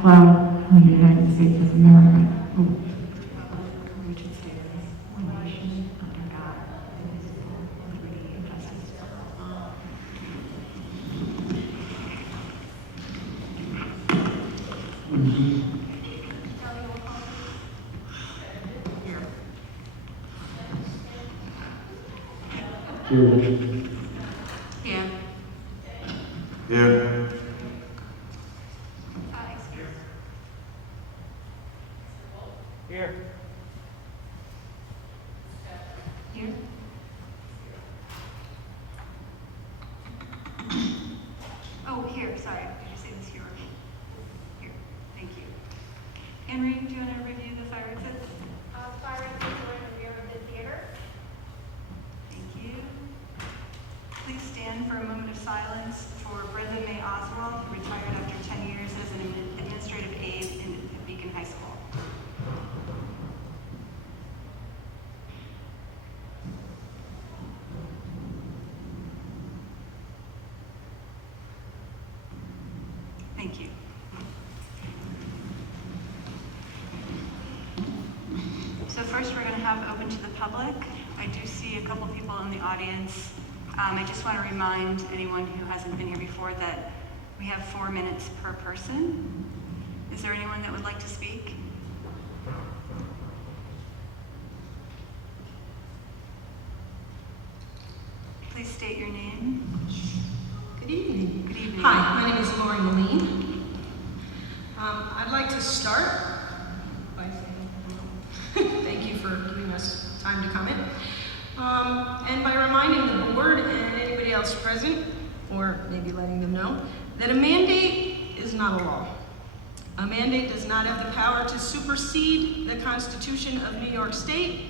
flow in the United States of America. Nation under God, indivisible, with liberty and justice for all. Here. Here. Here. Here. Oh, here, sorry. Did you say this here or here? Thank you. Henry, do you want to review the fire exits? Fire exits are in the rear of the theater. Thank you. Please stand for a moment of silence for Brenda Mae Oswald, who retired after 10 years as an administrative aide in Beacon High School. Thank you. So first we're going to have open to the public. I do see a couple people in the audience. I just want to remind anyone who hasn't been here before that we have 4 minutes per person. Is there anyone that would like to speak? Please state your name. Good evening. Good evening. Hi, my name is Lauren Moline. I'd like to start by saying thank you for giving us time to comment. And by reminding the board and anybody else present, or maybe letting them know, that a mandate is not a law. A mandate does not have the power to supersede the Constitution of New York State,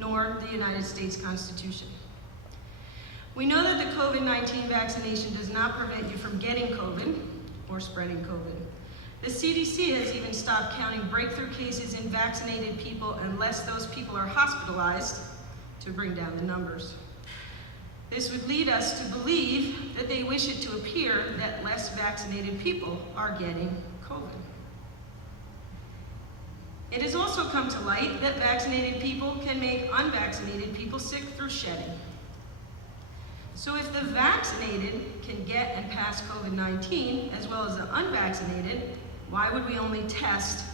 nor the United States Constitution. We know that the COVID-19 vaccination does not prevent you from getting COVID or spreading COVID. The CDC has even stopped counting breakthrough cases in vaccinated people unless those people are hospitalized to bring down the numbers. This would lead us to believe that they wish it to appear that less vaccinated people are getting COVID. It has also come to light that vaccinated people can make unvaccinated people sick through shedding. So if the vaccinated can get and pass COVID-19, as well as the unvaccinated, why would we only test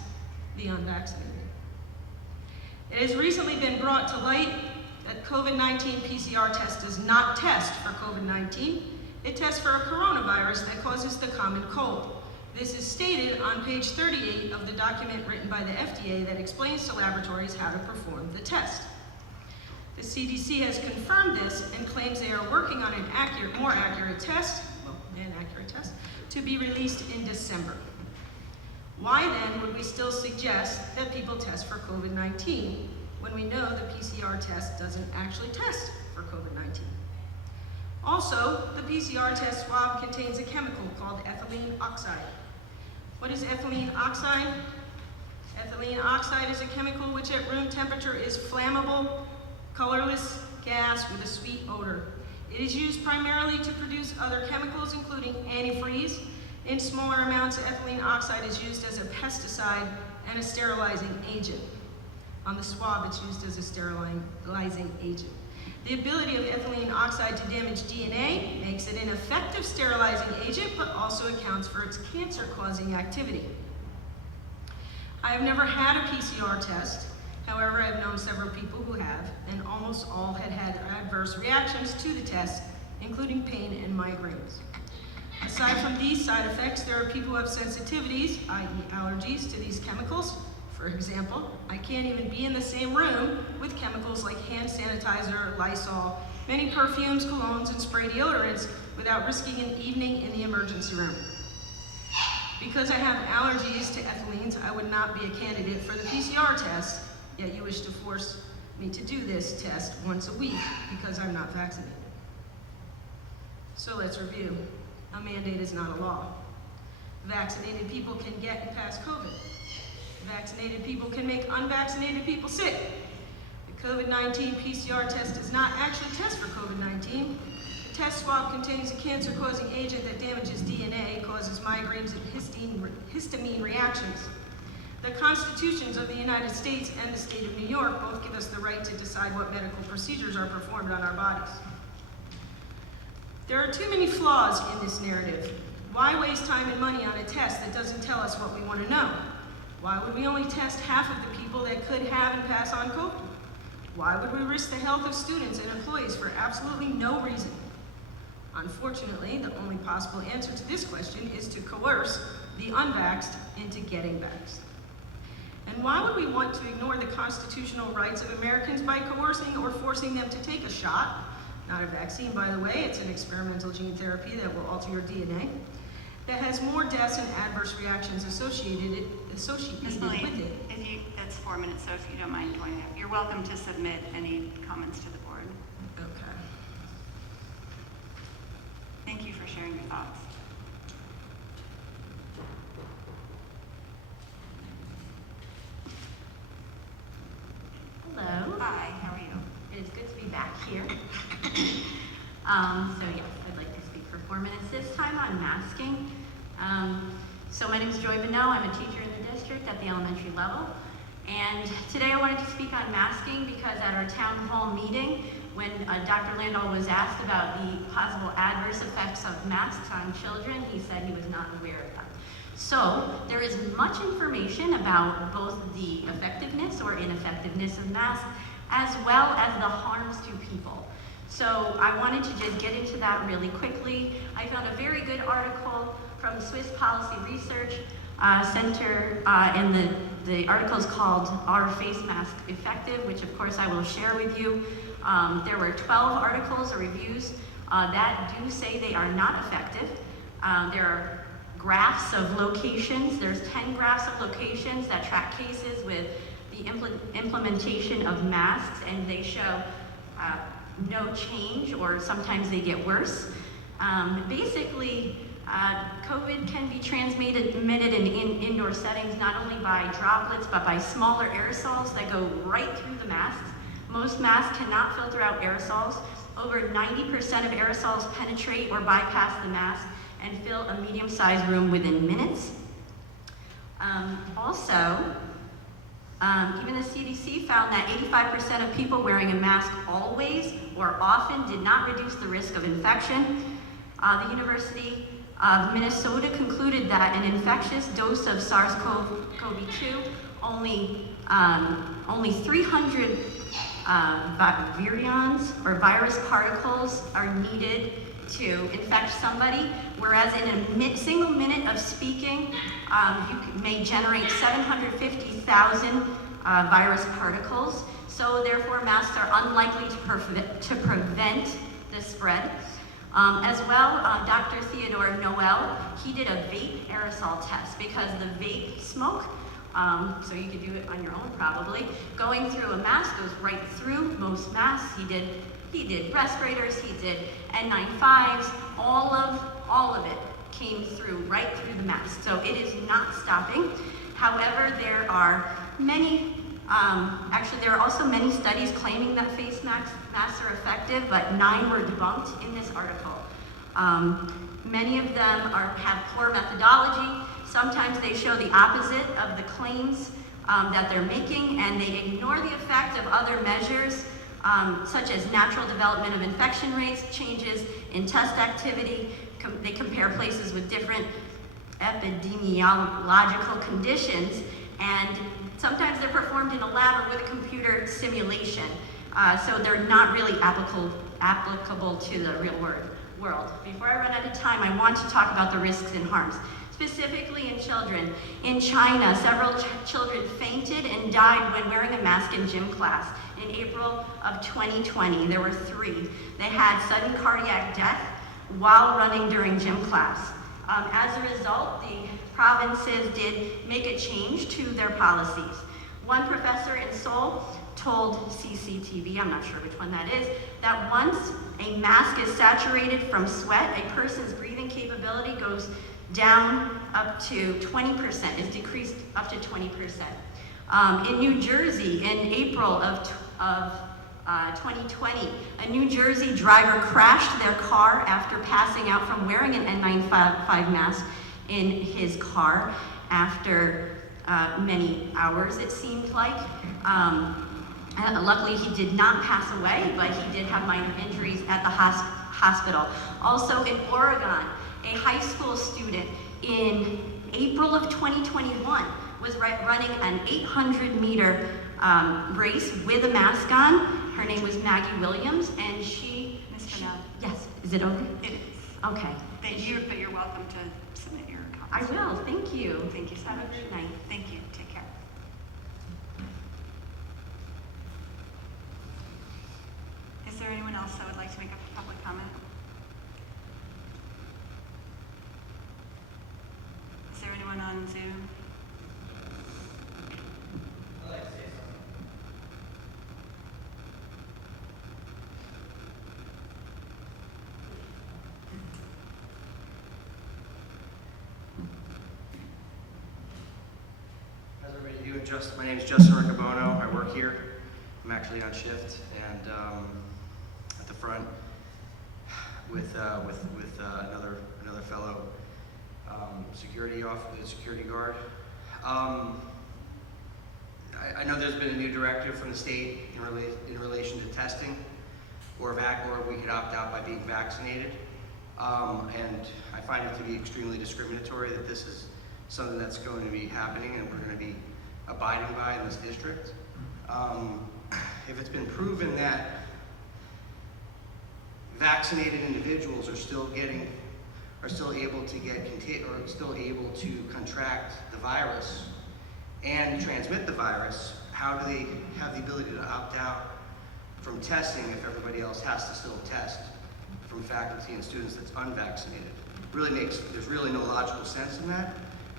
the unvaccinated? It has recently been brought to light that COVID-19 PCR test does not test for COVID-19. It tests for a coronavirus that causes the common cold. This is stated on page 38 of the document written by the FDA that explains to laboratories how to perform the test. The CDC has confirmed this and claims they are working on an more accurate test, to be released in December. Why then would we still suggest that people test for COVID-19 when we know the PCR test doesn't actually test for COVID-19? Also, the PCR test swab contains a chemical called ethylene oxide. What is ethylene oxide? Ethylene oxide is a chemical which at room temperature is flammable, colorless gas with a sweet odor. It is used primarily to produce other chemicals, including antifreeze. In smaller amounts, ethylene oxide is used as a pesticide and a sterilizing agent. On the swab, it's used as a sterilizing agent. The ability of ethylene oxide to damage DNA makes it an effective sterilizing agent, but also accounts for its cancer-causing activity. I have never had a PCR test. However, I've known several people who have, and almost all had adverse reactions to the test, including pain and migraines. Aside from these side effects, there are people who have sensitivities, i.e. allergies, to these chemicals. For example, I can't even be in the same room with chemicals like hand sanitizer, Lysol, many perfumes, colognes, and spray deodorants without risking an evening in the emergency room. Because I have allergies to ethylenes, I would not be a candidate for the PCR test, yet you wish to force me to do this test once a week because I'm not vaccinated. So let's review. A mandate is not a law. Vaccinated people can get and pass COVID. Vaccinated people can make unvaccinated people sick. The COVID-19 PCR test does not actually test for COVID-19. It test swab contains a cancer-causing agent that damages DNA, causes migraines and histamine reactions. The Constitutions of the United States and the state of New York both give us the right to decide what medical procedures are performed on our bodies. There are too many flaws in this narrative. Why waste time and money on a test that doesn't tell us what we want to know? Why would we only test half of the people that could have and pass on COVID? Why would we risk the health of students and employees for absolutely no reason? Unfortunately, the only possible answer to this question is to coerce the unvaxxed into getting vaxxed. And why would we want to ignore the constitutional rights of Americans by coercing or forcing them to take a shot? Not a vaccine, by the way, it's an experimental gene therapy that will alter your DNA, that has more deaths and adverse reactions associated Ms. with Mullane, it. that's 4 minutes, so if you don't mind going up, you're welcome to submit any comments to the board. Okay. Thank you for sharing your thoughts. Hello, Hi, how are you? it is good to be back here. So yes, I'd like to speak for 4 minutes this time on masking. So my name is Joy Bonneau. I'm a teacher in the district at the elementary level. And today I wanted to speak on masking because at our town hall meeting, when Dr. Landau was asked about the possible adverse effects of masks on children, he said he was not aware of them. So there is much information about both the effectiveness or ineffectiveness of masks as well as the harms to people. So I wanted to just get into that really quickly. I found a very good article from Swiss Policy Research Center, and the article is called "Are Face Masks Effective?" which of course I will share with you. There were 12 articles or reviews that do say they are not effective. There are graphs of locations. There's 10 graphs of locations that track cases with the implementation of masks, and they show no change, or sometimes they get worse. Basically, COVID can be transmitted in indoor settings not only by droplets but by smaller aerosols that go right through the masks. Most masks cannot filter out aerosols. Over 90% of aerosols penetrate or bypass the mask and fill a medium-sized room within minutes. Even the CDC found that 85% of people wearing a mask always or often did not reduce the risk of infection. The University of Minnesota concluded that an infectious dose of SARS-CoV-2, only 300 virions or virus particles are needed to infect somebody, whereas in a single minute of speaking, you may generate 750,000 virus particles. So therefore, masks are unlikely to prevent the spread. As well, Dr. Theodore Noel, he did a vape aerosol test because the vape smoke, so you could do it on your own probably, going through a mask goes right through most masks. He did respirators, he did N95s, all of it came through, right through the mask. So it is not stopping. However, there are there are also many studies claiming that face masks are effective, but 9 were debunked in this article. Many of them have poor methodology. Sometimes they show the opposite of the claims that they're making, and they ignore the effect of other measures, such as natural development of infection rates, changes in test activity. They compare places with different epidemiological conditions, and sometimes they're performed in a lab or with a computer simulation, so they're not really applicable to the real world. Before I run out of time, I want to talk about the risks and harms, specifically in children. In China, several children fainted and died when wearing a mask in gym class. In April of 2020, there were 3. They had sudden cardiac death while running during gym class. As a result, the provinces did make a change to their policies. One professor in Seoul told CCTV, I'm not sure which one that is, that once a mask is saturated from sweat, a person's breathing capability goes down up to 20%, is decreased up to 20%. In New Jersey, in April of 2020, a New Jersey driver crashed their car after passing out from wearing an N95 mask in his car after many hours, it seemed like. Luckily, he did not pass away, but he did have minor injuries at the hospital. Also in Oregon, a high school student in April of 2021 was running an 800-meter race with a mask on. Her name was Maggie Williams, and she... Ms. Bernard, Yes, is it okay? it is. Okay. But you're welcome to submit your I comments. will, thank you. Thank you so Have a much. great night. Thank you. Take care. Is there anyone else that would like to make a public comment? Is there anyone on Zoom? I'd like to say something. How's everybody doing? My name is Justin Riccobono. I work here. I'm actually on shift and at the front with another fellow security guard. I know there's been a new directive from the state in relation to testing, or we could opt out by being vaccinated. And I find it to be extremely discriminatory that this is something that's going to be happening and we're going to be abiding by in this district. If it's been proven that vaccinated individuals are still able to contract the virus and transmit the virus, how do they have the ability to opt out from testing if everybody else has to still test from faculty and students that's unvaccinated? There's really no logical sense in that.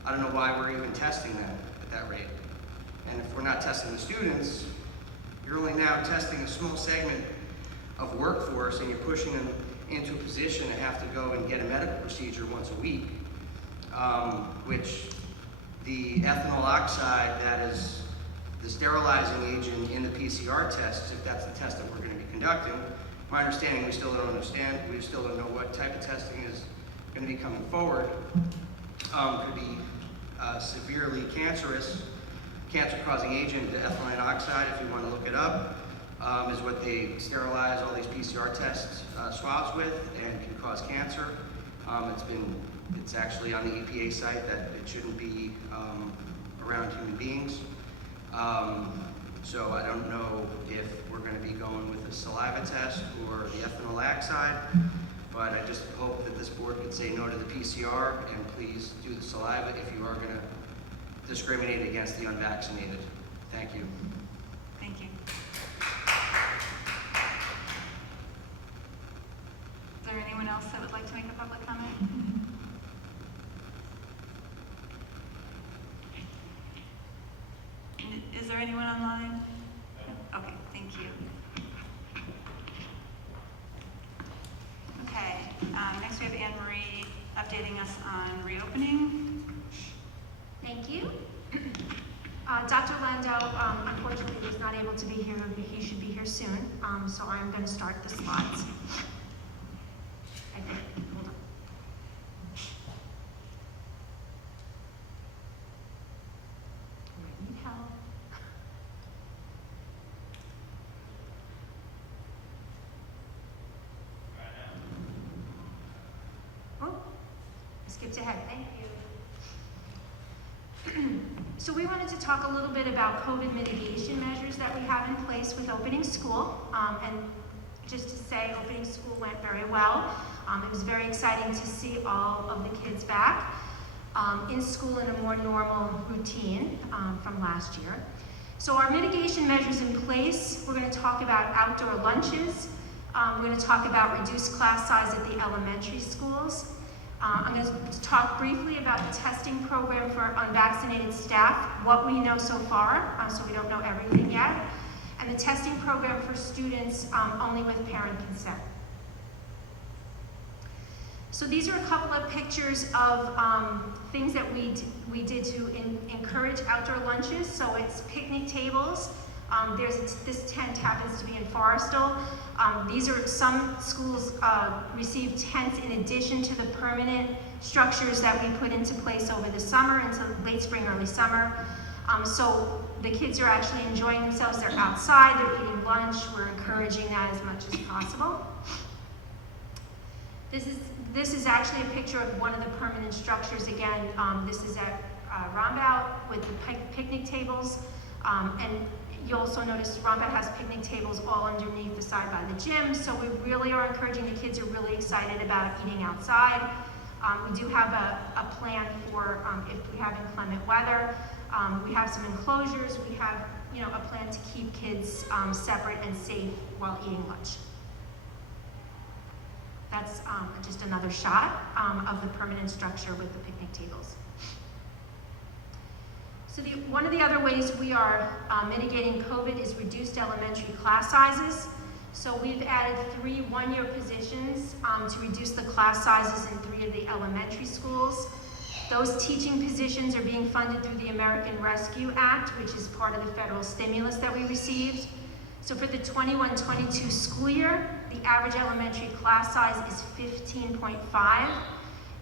I don't know why we're even testing them at that rate. And if we're not testing the students, you're only now testing a small segment of workforce, and you're pushing them into a position to have to go and get a medical procedure once a week, which the ethanol oxide, that is the sterilizing agent in the PCR tests, if that's the test that we're going to be conducting. My understanding, we still don't know what type of testing is going to be coming forward. Could be severely cancer-causing agent, the ethylene oxide, if you want to look it up, is what they sterilize all these PCR test swabs with, and can cause cancer. It's actually on the EPA site that it shouldn't be around human beings. So I don't know if we're going to be going with the saliva test or the ethanol oxide, but I just hope that this board could say no to the PCR and please do the saliva if you are going to discriminate against the unvaccinated. Thank you. Thank you. Is there anyone else that would like to make a public comment? Is there anyone online? Okay, thank you. Okay, next we have Anne Marie updating us on reopening. Thank you. Dr. Lando, unfortunately, was not able to be here, but he should be here soon. So I'm going to start the slides. Okay, hold on. I need help. Oh, I skipped ahead. Thank you. So we wanted to talk a little bit about COVID mitigation measures that we have in place with opening school. And just to say, opening school went very well. It was very exciting to see all of the kids back in school in a more normal routine from last year. So our mitigation measures in place, we're going to talk about outdoor lunches. We're going to talk about reduced class size at the elementary schools. I'm going to talk briefly about the testing program for unvaccinated staff, what we know so far, so we don't know everything yet, and the testing program for students only with parent consent. So these are a couple of pictures of things that we did to encourage outdoor lunches. So it's picnic tables This tent happens to be in Forestville. These are, some schools receive tents in addition to the permanent structures that we put into place over the summer, into late spring, early summer. So the kids are actually enjoying themselves. They're outside, they're eating lunch. We're encouraging that as much as possible. This is actually a picture of one of the permanent structures. Again, this is at Rombout with the picnic tables. And you also notice Rombout has picnic tables all underneath the side by the gym. So we really are encouraging, the kids are really excited about eating outside. We do have a plan for if we have inclement weather. We have some enclosures. We have, a plan to keep kids separate and safe while eating lunch. That's just another shot of the permanent structure with the picnic tables. So one of the other ways we are mitigating COVID is reduced elementary class sizes. So we've added 3 one-year positions to reduce the class sizes in 3 of the elementary schools. Those teaching positions are being funded through the American Rescue Act, which is part of the federal stimulus that we received. So for the 21-22 school year, the average elementary class size is 15.5,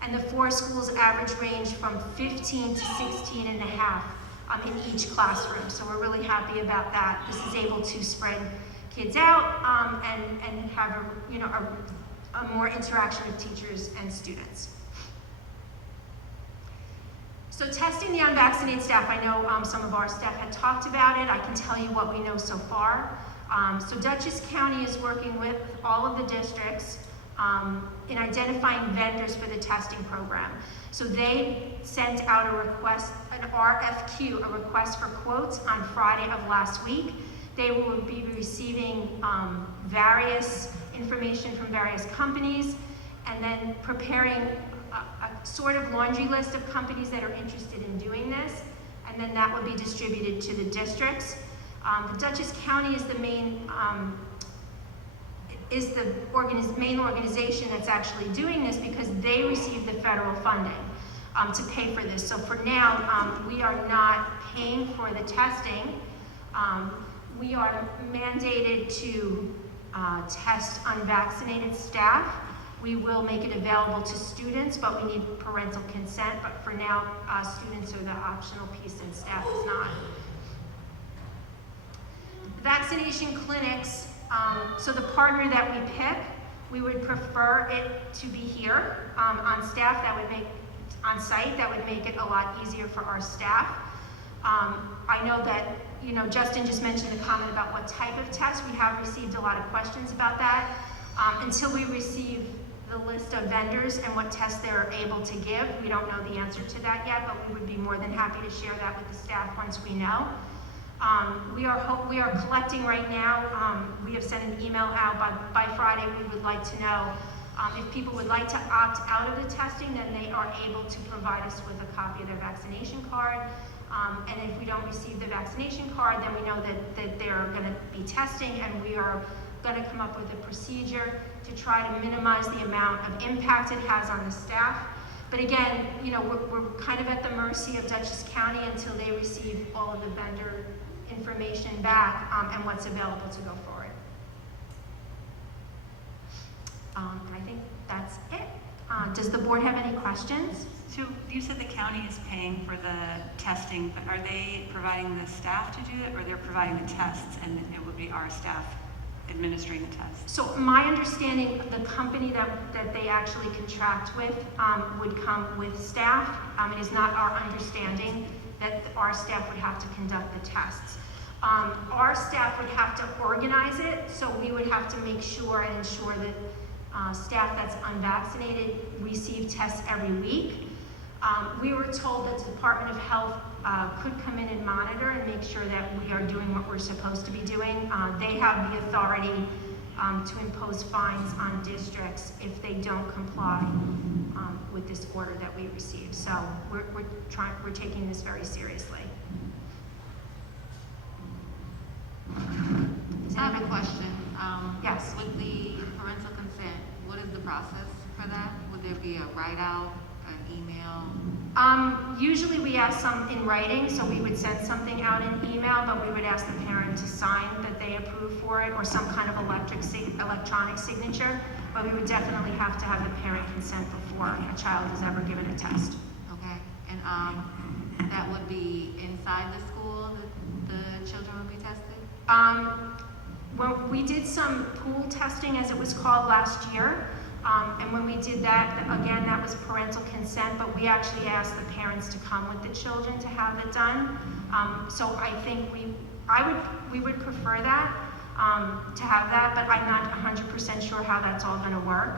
and the 4 schools average range from 15 to 16 and a half in each classroom. So we're really happy about that. This is able to spread kids out and have a more interaction with teachers and students. So testing the unvaccinated staff, I know some of our staff had talked about it. I can tell you what we know so far. So Dutchess County is working with all of the districts in identifying vendors for the testing program. So they sent out a request, an RFQ, a request for quotes on Friday of last week. They will be receiving various information from various companies and then preparing a sort of laundry list of companies that are interested in doing this, and then that will be distributed to the districts. The Dutchess County is the main main organization that's actually doing this because they receive the federal funding to pay for this. So for now, we are not paying for the testing. We are mandated to test unvaccinated staff. We will make it available to students, but we need parental consent. But for now, students are the optional piece and staff is not. Vaccination clinics, so the partner that we pick, we would prefer it to be here on staff. That would make, on site, that would make it a lot easier for our staff. I know that, Justin just mentioned the comment about what type of test. We have received a lot of questions about that. Until we receive the list of vendors and what tests they're able to give, we don't know the answer to that yet, but we would be more than happy to share that with the staff once we know. We are collecting right now. We have sent an email out by Friday. We would like to know if people would like to opt out of the testing, then they are able to provide us with a copy of their vaccination card. And if we don't receive the vaccination card, then we know that they're going to be testing, and we are going to come up with a procedure to try to minimize the amount of impact it has on the staff. But again, we're kind of at the mercy of Dutchess County until they receive all of the vendor information back and what's available to go forward. I think that's it. Does the board have any questions? So you said the county is paying for the testing, but are they providing the staff to do it, or they're providing the tests and it would be our staff administering the tests? So my understanding, the company that they actually contract with would come with staff. It is not our understanding that our staff would have to conduct the tests. Our staff would have to organize it, so we would have to make sure and ensure that staff that's unvaccinated receive tests every week. We were told that the Department of Health could come in and monitor and make sure that we are doing what we're supposed to be doing. They have the authority to impose fines on districts if they don't comply with this order that we received. So we're taking this very seriously. I have a question. Yes. With the parental consent, what is the process for that? Would there be a write-out, an email? Usually we ask some in writing, so we would send something out in email, but we would ask the parent to sign that they approve for it, or some kind of electronic signature. But we would definitely have to have the parent consent before a child is ever given a test. Okay, and that would be inside the school that the children would be tested? Well, we did some pool testing, as it was called, last year. And when we did that, again, that was parental consent, but we actually asked the parents to come with the children to have it done. So I think we would prefer that, to have that, but I'm not 100% sure how that's all gonna work.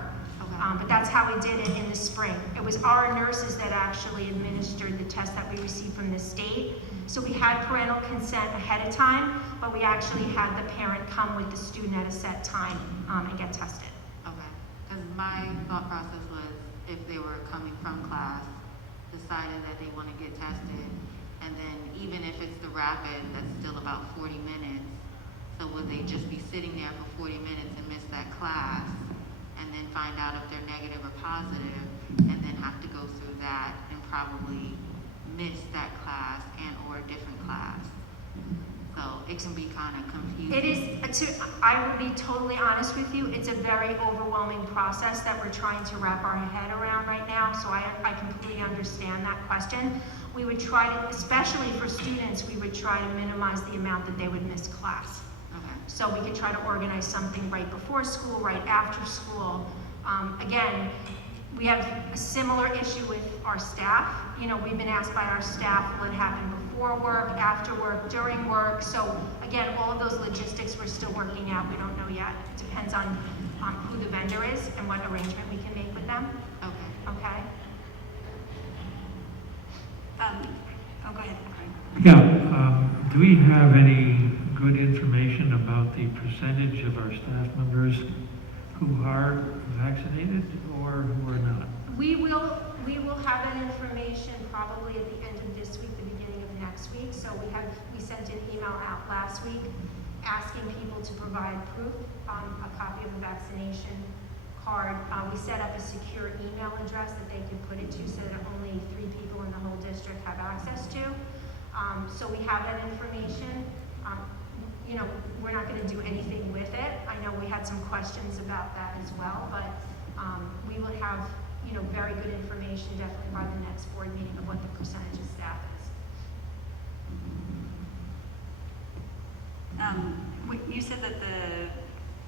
But that's how we did it in the spring. It was our nurses that actually administered the test that we received from the state. So we had parental consent ahead of time, but we actually had the parent come with the student at a set time and get tested. Okay, because my thought process was if they were coming from class, decided that they want to get tested, and then even if it's the rapid, that's still about 40 minutes. So would they just be sitting there for 40 minutes and miss that class, and then find out if they're negative or positive, and then have to go through that and probably miss that class and or a different class? So it can be kind of confusing. It is, I will be totally honest with you, it's a very overwhelming process that we're trying to wrap our head around right now, so I completely understand that question. We would try to, especially for students, we would try to minimize the amount that they would miss class. Okay. So we could try to organize something right before school, right after school. Again, we have a similar issue with our staff. You know, we've been asked by our staff, will it happen before work, after work, during work? So again, all of those logistics we're still working out. We don't know yet. It depends on who the vendor is and what arrangement we can make with them. Okay. Okay? Oh, go ahead. Yeah, do we have any good information about the percentage of our staff members who are vaccinated or who are not? We will have that information probably at the end of this week, the beginning of next week. So we sent an email out last week asking people to provide proof, a copy of a vaccination card. We set up a secure email address that they could put it to so that only 3 people in the whole district have access to. So we have that information. You know, we're not going to do anything with it. I know we had some questions about that as well, but we will have, you know, very good information definitely by the next board meeting of what the percentage of staff is. You said that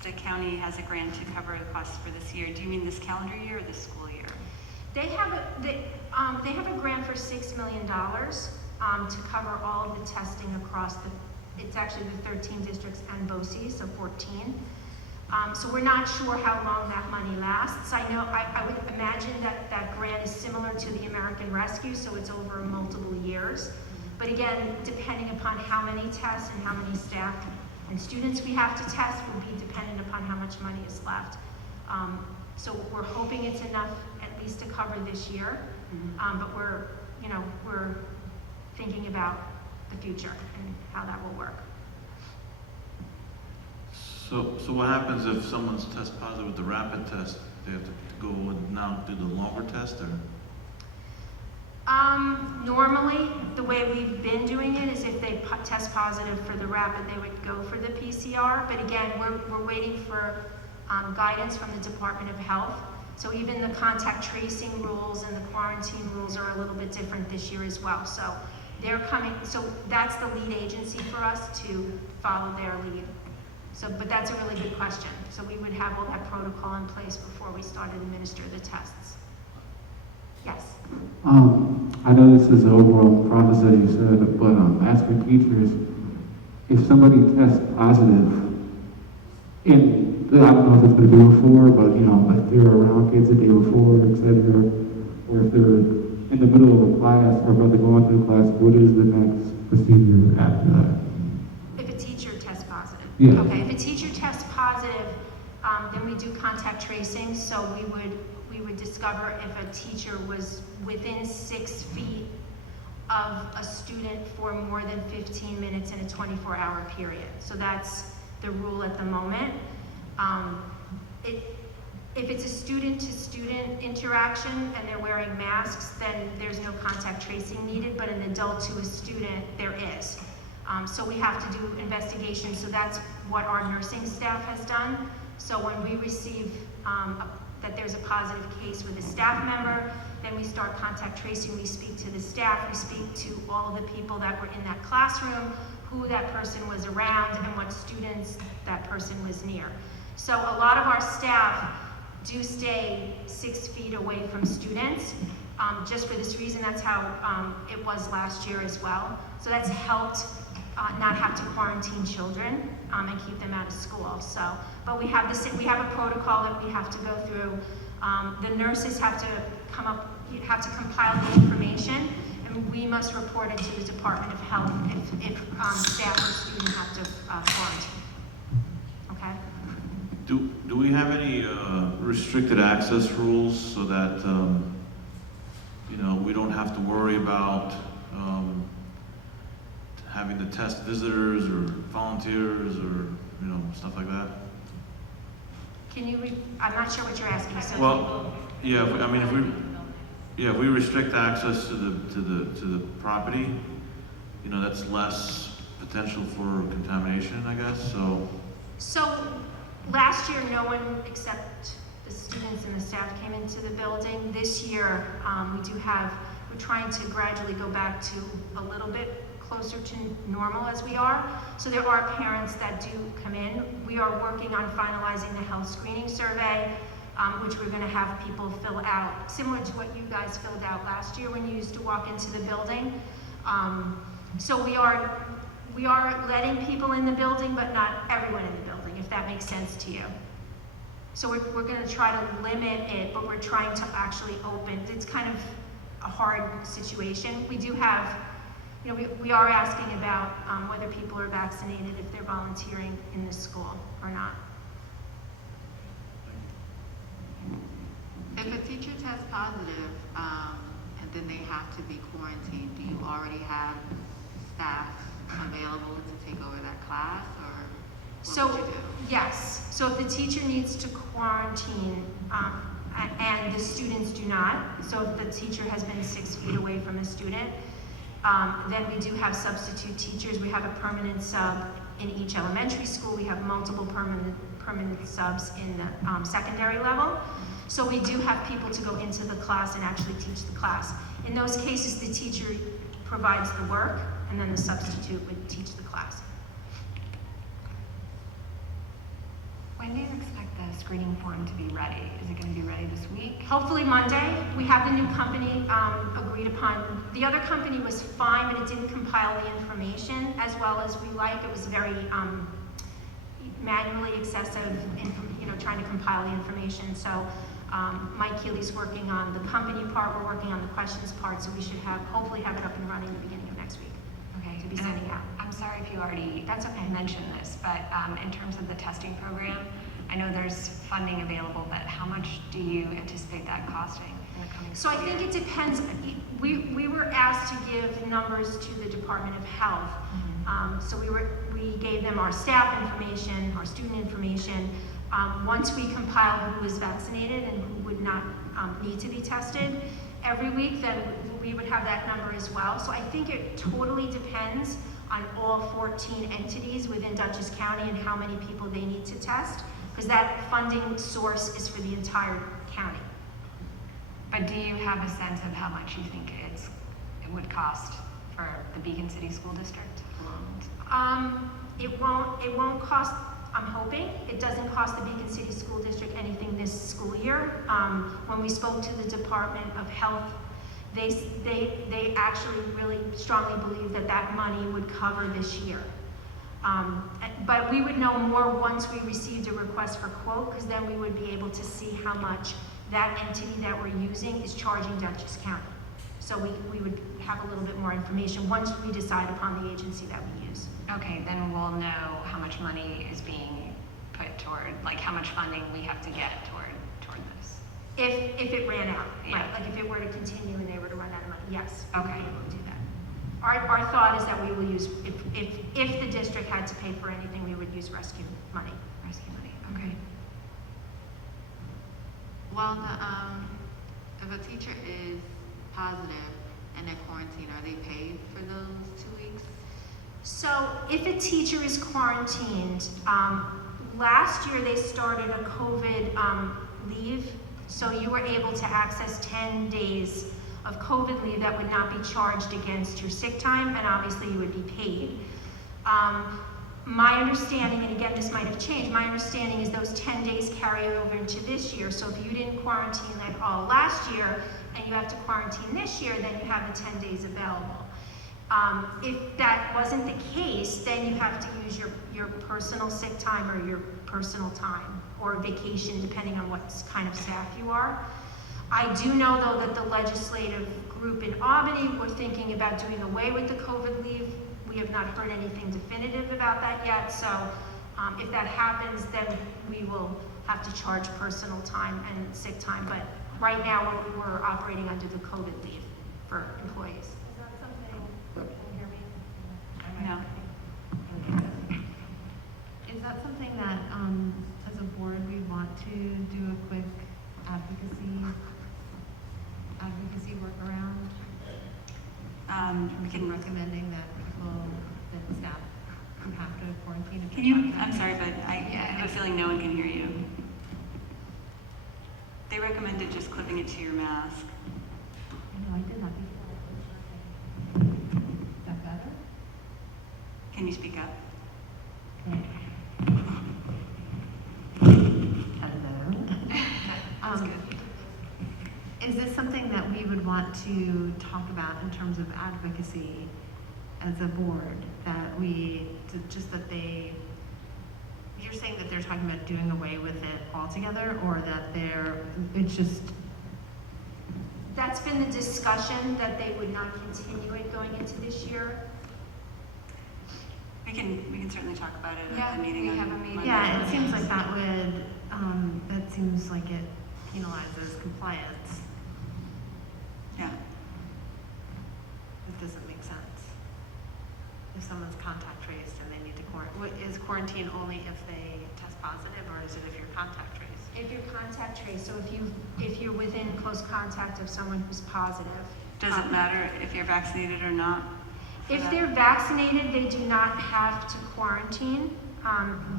the county has a grant to cover the costs for this year. Do you mean this calendar year or this school year? They have a grant for $6 million to cover all of the testing across it's actually the 13 districts and BOCES, so 14. So we're not sure how long that money lasts. I know, I would imagine that grant is similar to the American Rescue, so it's over multiple years. But again, depending upon how many tests and how many staff and students we have to test will be dependent upon how much money is left. So we're hoping it's enough at least to cover this year, but we're thinking about the future and how that will work. So what happens if someone's test positive with the rapid test? They have to go and now do the longer test, or? Normally, the way we've been doing it is if they test positive for the rapid, they would go for the PCR. But again, we're waiting for guidance from the Department of Health. So even the contact tracing rules and the quarantine rules are a little bit different this year as well. So they're coming, so that's the lead agency for us to follow their lead. So, but that's a really good question. So we would have all that protocol in place before we started to administer the tests. Yes? I know this is an overall process, as you said, but asking teachers, if somebody tests positive, and I don't know if it's going to be before, but you know, if they're around kids the day before, etc., or if they're in the middle of a class or about to go into the class, what is the next procedure after that? If a teacher tests positive. Yeah. Okay, if a teacher tests positive, then we do contact tracing. So we would discover if a teacher was within 6 feet of a student for more than 15 minutes in a 24-hour period. So that's the rule at the moment. If it's a student-to-student interaction and they're wearing masks, then there's no contact tracing needed, but an adult to a student, there is. So we have to do investigations, so that's what our nursing staff has done. So when we receive that there's a positive case with a staff member, then we start contact tracing, we speak to the staff, we speak to all of the people that were in that classroom, who that person was around, and what students that person was near. So a lot of our staff do stay 6 feet away from students, just for this reason. That's how it was last year as well. So that's helped not have to quarantine children and keep them out of school. So, but we have a protocol that we have to go through. The nurses have to compile the information, and we must report it to the Department of Health if staff or student have to quarantine. Okay? Do we have any restricted access rules so that, we don't have to worry about having to test visitors or volunteers or, stuff like that? Can you I'm not sure what you're asking. So Well, yeah, if we restrict access to the property, that's less potential for contamination, I guess, So last year, no one except the students and the staff came into the building. This year, we're trying to gradually go back to a little bit closer to normal as we are. So there are parents that do come in. We are working on finalizing the health screening survey, which we're going to have people fill out, similar to what you guys filled out last year when you used to walk into the building. So we are letting people in the building, but not everyone in the building, if that makes sense to you. So we're going to try to limit it, but we're trying to actually open. It's kind of a hard situation. We do have, we are asking about whether people are vaccinated if they're volunteering in the school or not. If a teacher tests positive, and then they have to be quarantined, do you already have staff available to take over that class, or what would you do? Yes. So if the teacher needs to quarantine, and the students do not, so if the teacher has been 6 feet away from a student, then we do have substitute teachers. We have a permanent sub in each elementary school. We have multiple permanent subs in the secondary level. So we do have people to go into the class and actually teach the class. In those cases, the teacher provides the work, and then the substitute would teach the class. When do you expect the screening form to be ready? Is it going to be ready this week? Hopefully Monday. We have the new company agreed upon. The other company was fine, but it didn't compile the information as well as we like. It was very manually excessive, trying to compile the information. So Mike Keeley's working on the company part. We're working on the questions part. So we should hopefully have it up and running at the beginning of next week. Okay. To be sending out. I'm sorry if you already That's okay. mentioned this, but in terms of the testing program, I know there's funding available, but how much do you anticipate that costing in the coming So I school think year? it depends. We were asked to give numbers to the Department of Health. So we gave them our staff information, our student information. Once we compile who was vaccinated and who would not need to be tested every week, then we would have that number as well. So I think it totally depends on all 14 entities within Dutchess County and how many people they need to test, because that funding source is for the entire county. But do you have a sense of how much you think it would cost for the Beacon City School District alone? It won't cost, I'm hoping, it doesn't cost the Beacon City School District anything this school year. When we spoke to the Department of Health, they actually really strongly believe that money would cover this year. But we would know more once we received a request for quote, because then we would be able to see how much that entity that we're using is charging Dutchess County. So we would have a little bit more information once we decide upon the agency that we use. Okay, then we'll know how much money is being put toward, like how much funding we have to get toward this. If it ran out, Yeah. right? Like if it were to continue and they were to run out of money, yes. Okay. We will do that. Our thought is that we will use, if the district had to pay for anything, we would use rescue money. Rescue money, okay. Well, if a teacher is positive and they're quarantined, are they paid for those 2 weeks? So if a teacher is quarantined, last year they started a COVID leave, so you were able to access 10 days of COVID leave that would not be charged against your sick time, and obviously you would be paid. My understanding, and again, this might have changed, my understanding is those 10 days carry over into this year. So if you didn't quarantine at all last year and you have to quarantine this year, then you have the 10 days available. If that wasn't the case, then you have to use your personal sick time or your personal time or vacation, depending on what kind of staff you are. I do know, though, that the legislative group in Albany were thinking about doing away with the COVID leave. We have not heard anything definitive about that yet, so if that happens, then we will have to charge personal time and sick time. But right now, we're operating under the COVID leave for employees. Is that something, can you hear me? No. Is that something that, as a board, we want to do a quick advocacy workaround? We can Recommending that that staff who have to quarantine. if Can they're you, positive. I'm sorry, but I have a feeling no one can hear you. They recommended just clipping it to your mask. No, I did that before. Is that better? Can you speak up? Hello. Is this something that we would want to talk about in terms of advocacy as a board? That you're saying that they're talking about doing away with it altogether, or that it's just, That's been the discussion, that they would not continue it going into this year. We can certainly talk about it Yeah, at the meeting. we on have a meeting. Monday. yeah, it seems like that seems like it penalizes compliance. Yeah. It doesn't make sense. If someone's contact traced and they need to is quarantine only if they test positive, or is it if you're contact traced? If you're contact traced, so if you're within close contact of someone who's positive. Does it matter if you're vaccinated or not? for If that? they're vaccinated, they do not have to quarantine.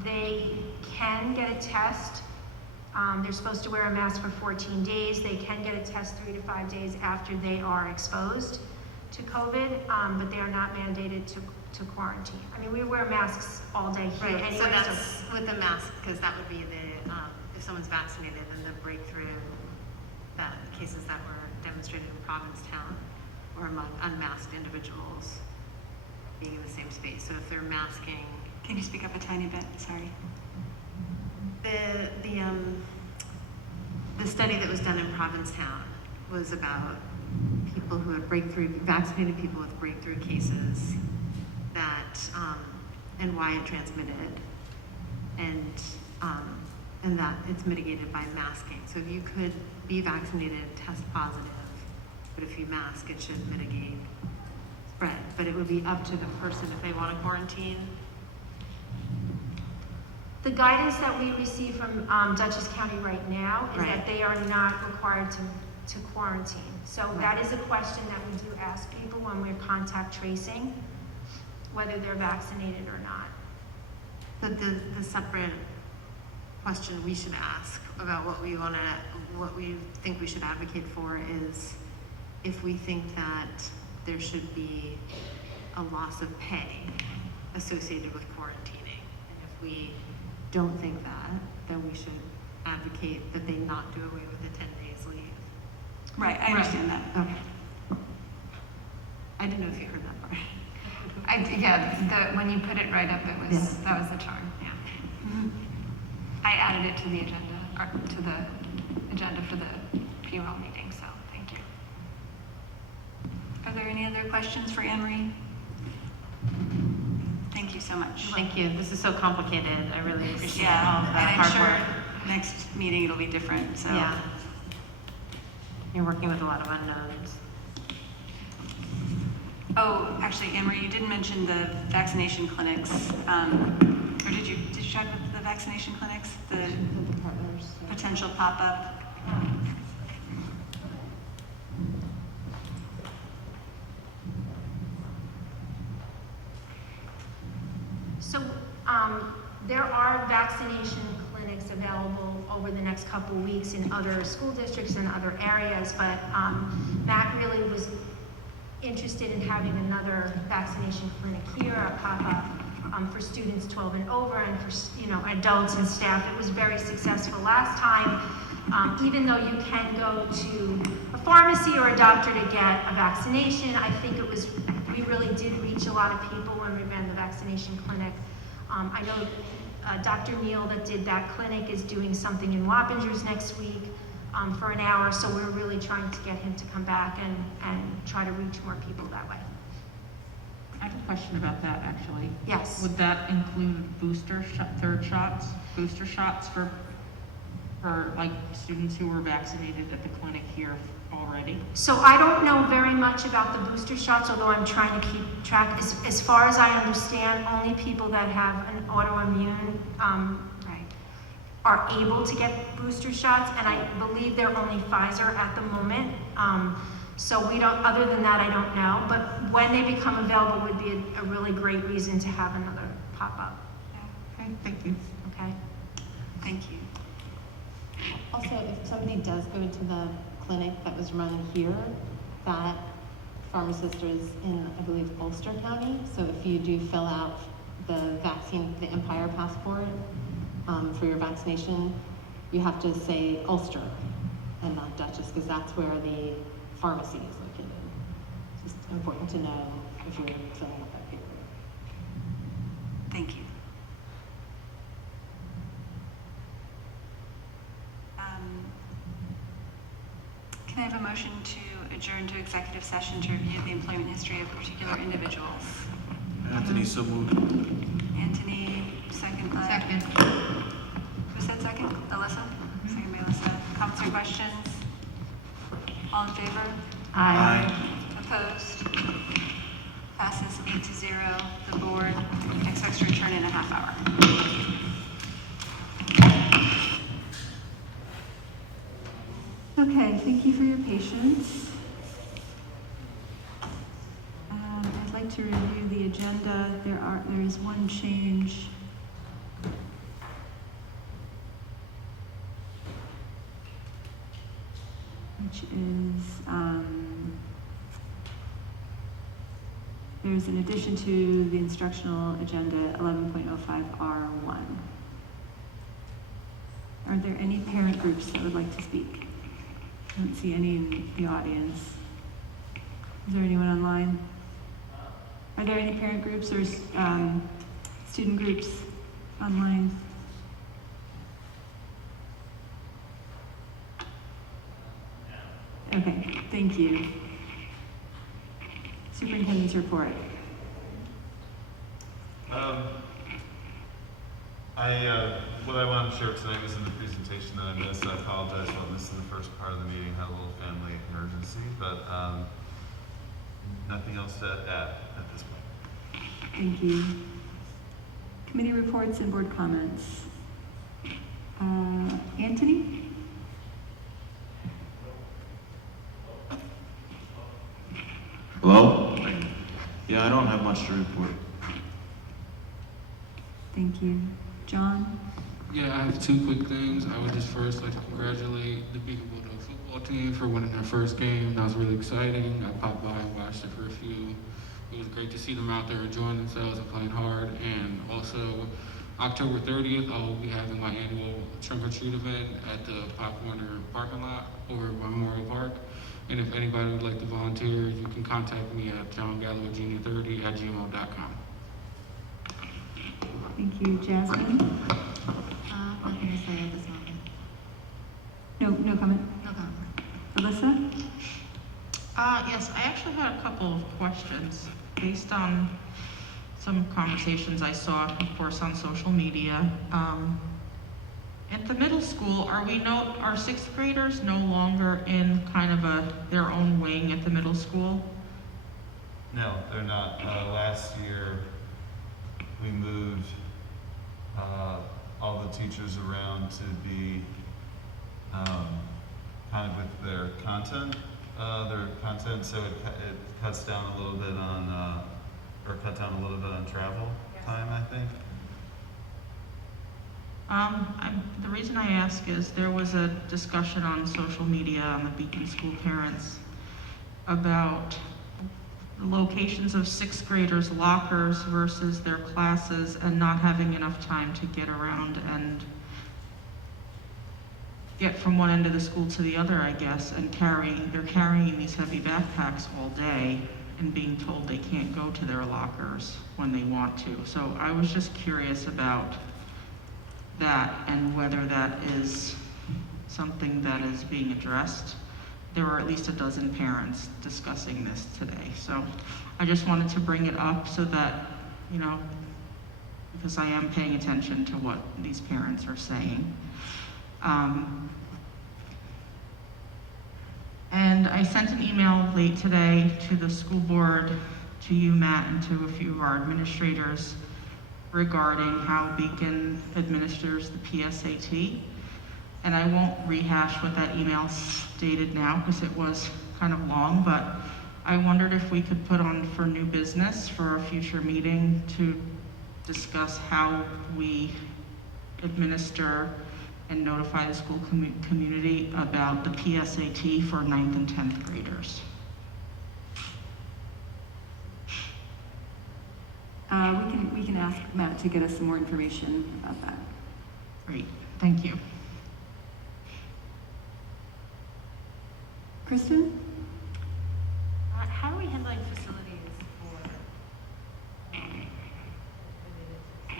They can get a test. They're supposed to wear a mask for 14 days. They can get a test 3 to 5 days after they are exposed to COVID, but they are not mandated to quarantine. I mean, we wear masks all day here Right, anyway. so that's with the mask, because that would be if someone's vaccinated, then the breakthrough, that cases that were demonstrated in Provincetown or among unmasked individuals being in the same space. So if they're masking, Can you speak up a tiny bit? Sorry. the study that was done in Provincetown was about people who had vaccinated people with breakthrough cases that, and why it transmitted, and that it's mitigated by masking. So if you could be vaccinated, test positive, but if you mask, it should mitigate spread. But it would be up to the person if they want to quarantine. The guidance that we receive from Dutchess County right now is that Right. they are not required to quarantine. So that is a question that we do ask people when we're contact tracing, whether they're vaccinated or not. But the separate question we should ask about what we think we should advocate for is if we think that there should be a loss of pay associated with quarantining. And if we don't think that, then we should advocate that they not do away with the 10 days leave. Right, I understand that. Okay. I didn't know if you heard that part. When you put it right up, that was the charm, yeah. I added it to the agenda, or to the agenda for the PUL meeting, so thank you. Are there any other questions for Anne Marie? Thank you so much. Thank you. This is so complicated. I really appreciate all Yeah, of that and I'm hard work. sure next meeting it'll be different, so. Yeah. You're working with a lot of unknowns. Oh, actually, Anne Marie, you didn't mention the vaccination clinics, or did you talk about the vaccination clinics? The potential pop-up? over the next couple weeks in other school districts and other areas, but Matt really was interested in having another vaccination clinic here, a pop-up for students 12 and over, and for adults and staff. It was very successful last time. Even though you can go to a pharmacy or a doctor to get a vaccination, I think we really did reach a lot of people when we ran the vaccination clinic. I know Dr. Neal that did that clinic is doing something in Wappingers next week for an hour, so we're really trying to get him to come back and try to reach more people that way. I have a question about that, actually. Yes. Would that include third shots, booster shots for like students who were vaccinated at the clinic here already? So I don't know very much about the booster shots, although I'm trying to keep track. As far as I understand, only people that have an autoimmune are able to get booster shots, and I believe they're only Pfizer at the moment. So we don't, other than that, I don't know. But when they become available would be a really great reason to have another pop-up. Okay, thank you. Okay? Thank you. Also, if somebody does go to the clinic that was run here, that pharmacist is in, I believe, Ulster County. So if you do fill out the Empire passport for your vaccination, you have to say Ulster and not Dutchess, because that's where the pharmacy is located. It's just important to know if you're filling out that paperwork. Thank you. Can I have a motion to adjourn to executive session to review the employment history of particular individuals? Anthony, so moved. Anthony, second. Second. Who said second? Alyssa? Second by Alyssa. Comments or questions? All in favor? Aye. Opposed? Passes 8-0. The board expects to return in a half hour. Okay, thank you for your patience. I'd like to review the agenda. There is one change. Which is, there's an addition to the instructional agenda 11.05R1. Are there any parent groups that would like to speak? I don't see any in the audience. Is there anyone online? Are there any parent groups or student groups online? Okay, thank you. Superintendent's report. What I wanted to share tonight was in the presentation that I missed. I apologize about missing the first part of the meeting. Had a little family emergency, but nothing else to add at this point. Thank you. Committee reports and board comments. Anthony? Hello? Yeah, I don't have much to report. Thank you. John? Yeah, I have two quick things. I would just first like to congratulate the Beacon Bulldog football team for winning their first game. That was really exciting. I popped by and watched it for a few. It was great to see them out there enjoying themselves and playing hard. And also, October 30th, I will be having my annual trunk or treat event at the Pop Warner parking lot over by Memorial Park. And if anybody would like to volunteer, you can contact me at johngallowayjr30@gmail.com. Thank you. Jasmine? Nothing to say at this moment. No comment? No comment. Alyssa? Yes, I actually had a couple of questions based on some conversations I saw, of course, on social media. At the middle school, are sixth graders no longer in kind of their own wing at the middle school? No, they're not. Last year, we moved all the teachers around to be kind of with their content, so it cuts down a little bit on, cut down a little bit on travel time, I think. The reason I ask is there was a discussion on social media on the Beacon School parents about the locations of sixth graders' lockers versus their classes and not having enough time to get around and get from one end of the school to the other, I guess, and they're carrying these heavy backpacks all day and being told they can't go to their lockers when they want to. So I was just curious about that and whether that is something that is being addressed. There were at least a dozen parents discussing this today. So I just wanted to bring it up so that, because I am paying attention to what these parents are saying. And I sent an email late today to the school board, to you, Matt, and to a few of our administrators regarding how Beacon administers the PSAT. And I won't rehash what that email stated now because it was kind of long, but I wondered if we could put on for new business for a future meeting to discuss how we administer and notify the school community about the PSAT for 9th and 10th graders. We can ask Matt to get us some more information about that. Great, thank you. Kristen? How are we handling facilities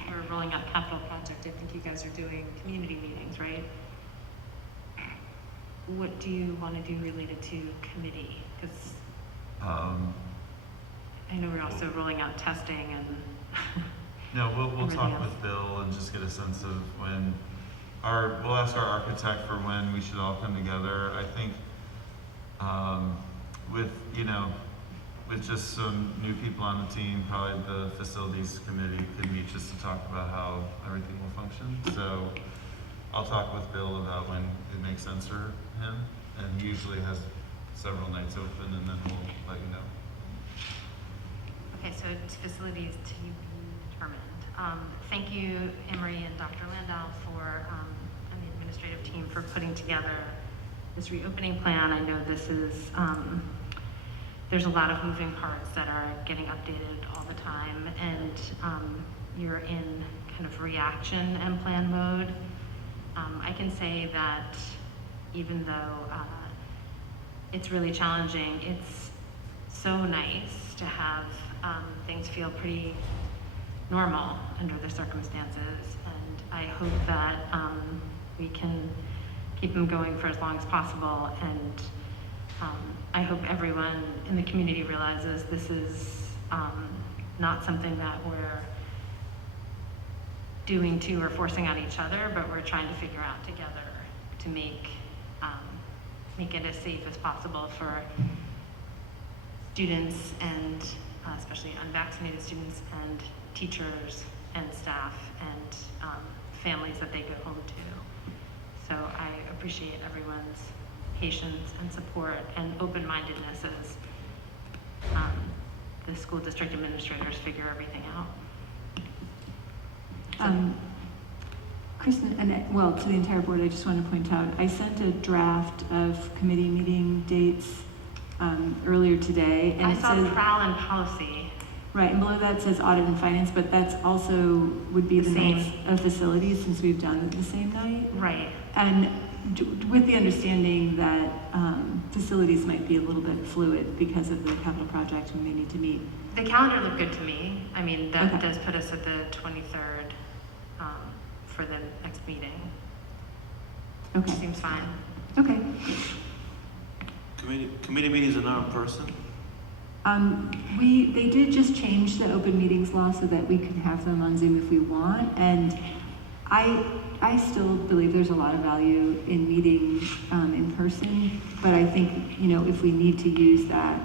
for rolling out capital project? I think you guys are doing community meetings, right? What do you want to do related to committee? Because I know we're also rolling out testing and No, we'll everything talk else. with Bill and just get a sense of when we'll ask our architect for when we should all come together. I think with just some new people on the team, probably the facilities committee could meet just to talk about how everything will function. So I'll talk with Bill about when it makes sense for him, and he usually has several nights open, and then we'll let you know. Okay, so it's facilities to be determined. Thank you, Emery and Dr. Landau and the administrative team for putting together this reopening plan. I know this is, there's a lot of moving parts that are getting updated all the time, and you're in kind of reaction and plan mode. I can say that even though it's really challenging, it's so nice to have things feel pretty normal under the circumstances, and I hope that we can keep them going for as long as possible, and I hope everyone in the community realizes this is not something that we're doing to or forcing on each other, but we're trying to figure out together to make it as safe as possible for students and especially unvaccinated students and teachers and staff and families that they go home to. So I appreciate everyone's patience and support and open-mindedness as the school district administrators figure everything out. Kristen, and to the entire board, I just want to point out, I sent a draft of committee meeting dates earlier today, and I it saw says PRAL and policy. right, and below that says audit and finance, but that's also would be the Same. nights of facilities since we've done it the same night. Right. And with the understanding that facilities might be a little bit fluid because of the capital project and we may need to meet. The calendar looked good to me. I mean, that Okay. does put us at the 23rd for the next meeting. Okay. Seems fine. Okay. Committee meetings are not in person? They did just change the open meetings law so that we can have them on Zoom if we want, and I still believe there's a lot of value in meeting in person, but I think, if we need to use that,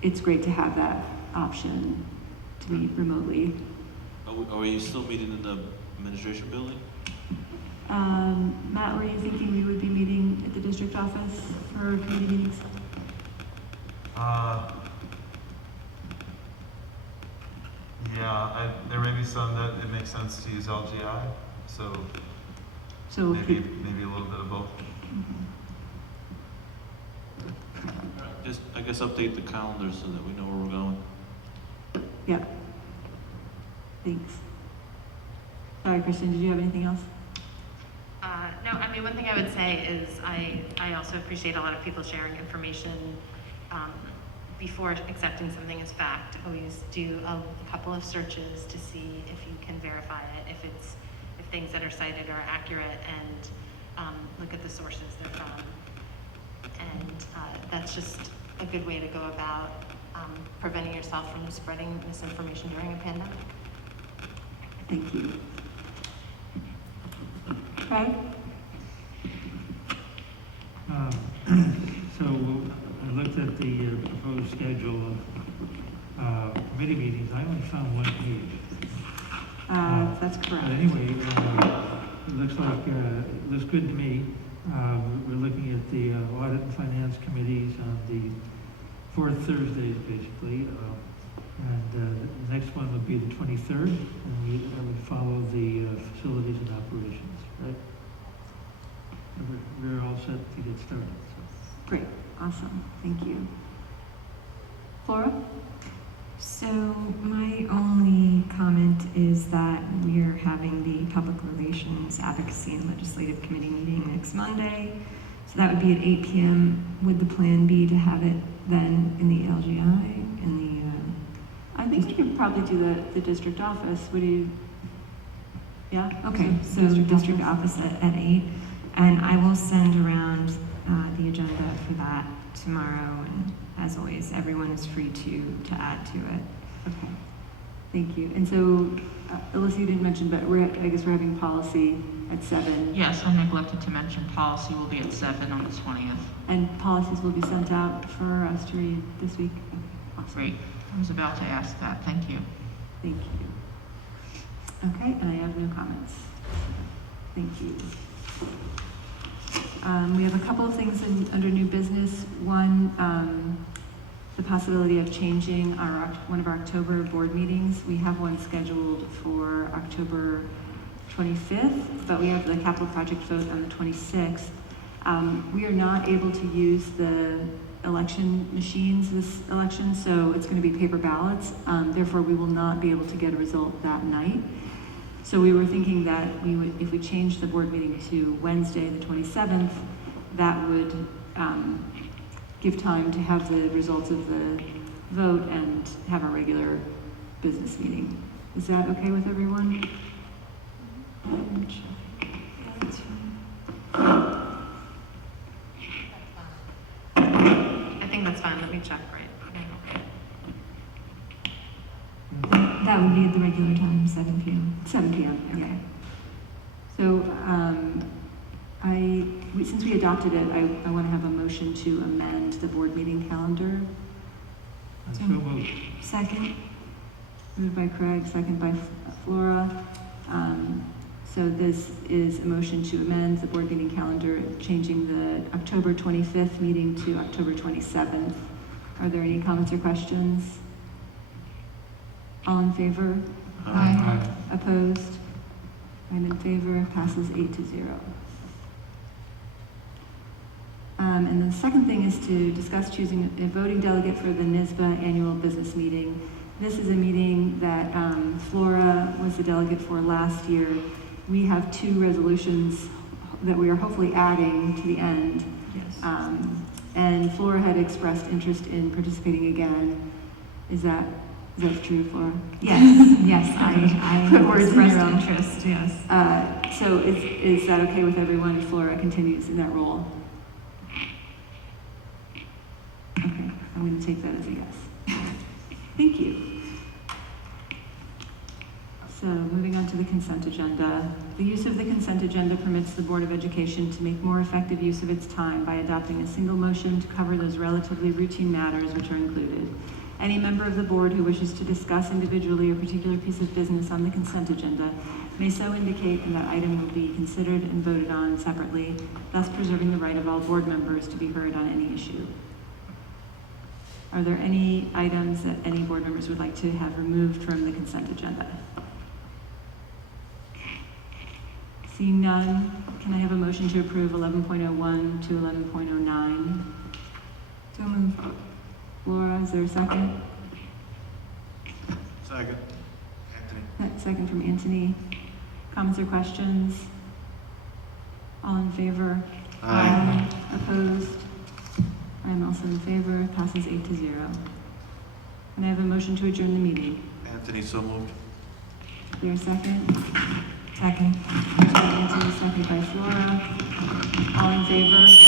it's great to have that option to meet remotely. Are we still meeting in the administration building? Matt, were you thinking we would be meeting at the district office for committee meetings? Yeah, there may be some that it makes sense to use LGI, so So if maybe a little bit of both. Just, I guess, update the calendar so that we know where we're going. Yeah. Thanks. Sorry, Kristen, did you have anything else? No, I mean, one thing I would say is I also appreciate a lot of people sharing information before accepting something as fact. Always do a couple of searches to see if you can verify it, if things that are cited are accurate, and look at the sources they're from. And that's just a good way to go about preventing yourself from spreading misinformation during a pandemic. Thank you. Craig? So I looked at the proposed schedule of committee meetings. I only found one page. That's But correct. anyway, it looks like, it looks good to me. We're looking at the audit and finance committees on the fourth Thursdays, basically. And the next one would be the 23rd, and we would follow the facilities and operations, right? We're all set to get started, so. Great, awesome, thank you. Flora? So my only comment is that we're having the Public Relations Advocacy and Legislative Committee meeting next Monday. So that would be at 8 p.m. Would the plan be to have it then in the LGI, I think we could probably do the district office. Would you? Yeah? Okay, so district office at 8. And I will send around the agenda for that tomorrow. And as always, everyone is free to add to it. Okay, thank you. And so, Alyssa, you didn't mention, but I guess we're having policy at 7. Yes, I neglected to mention policy will be at 7 on the 20th. And policies will be sent out for us to read this week. Awesome. Great. I was about to ask that. Thank you. Thank you. Okay, and I have no comments. Thank you. We have a couple of things under new business. One, the possibility of changing one of our October board meetings. We have one scheduled for October 25th, but we have the capital project vote on the 26th. We are not able to use the election machines this election, so it's going to be paper ballots. Therefore, we will not be able to get a result that night. So we were thinking that if we changed the board meeting to Wednesday, the 27th, that would give time to have the results of the vote and have a regular business meeting. Is that okay with everyone? I think that's fine. Let me check, right? That would be at the regular time, 7 p.m. 7 p.m. Okay. So, since we adopted it, I want to have a motion to amend the board meeting calendar. So moved. Second? Moved by Craig, second by Flora. So this is a motion to amend the board meeting calendar, changing the October 25th meeting to October 27th. Are there any comments or questions? All in favor? Aye. Opposed? I'm in favor, passes 8-0. And the second thing is to discuss choosing a voting delegate for the NYSBA annual business meeting. This is a meeting that Flora was the delegate for last year. We have 2 resolutions that we are hopefully adding to the end. Yes. And Flora had expressed interest in participating again. Is that true, Flora? Yes, yes, I Put words in your expressed own. interest, yes. So is that okay with everyone if Flora continues in that role? Okay, I'm going to take that as a yes. Thank you. So moving on to the consent agenda. The use of the consent agenda permits the Board of Education to make more effective use of its time by adopting a single motion to cover those relatively routine matters which are included. Any member of the board who wishes to discuss individually a particular piece of business on the consent agenda may so indicate, and that item will be considered and voted on separately, thus preserving the right of all board members to be heard on any issue. Are there any items that any board members would like to have removed from the consent agenda? Seeing none, can I have a motion to approve 11.01 to 11.09? So move. Laura, is there a second? Second. Anthony. Second from Anthony. Comments or questions? All in favor? Aye. Opposed? I am also in favor. Passes 8-0. Can I have a motion to adjourn the meeting? Anthony, so moved. Is there a second? Second. Anthony, second by Flora. All in favor?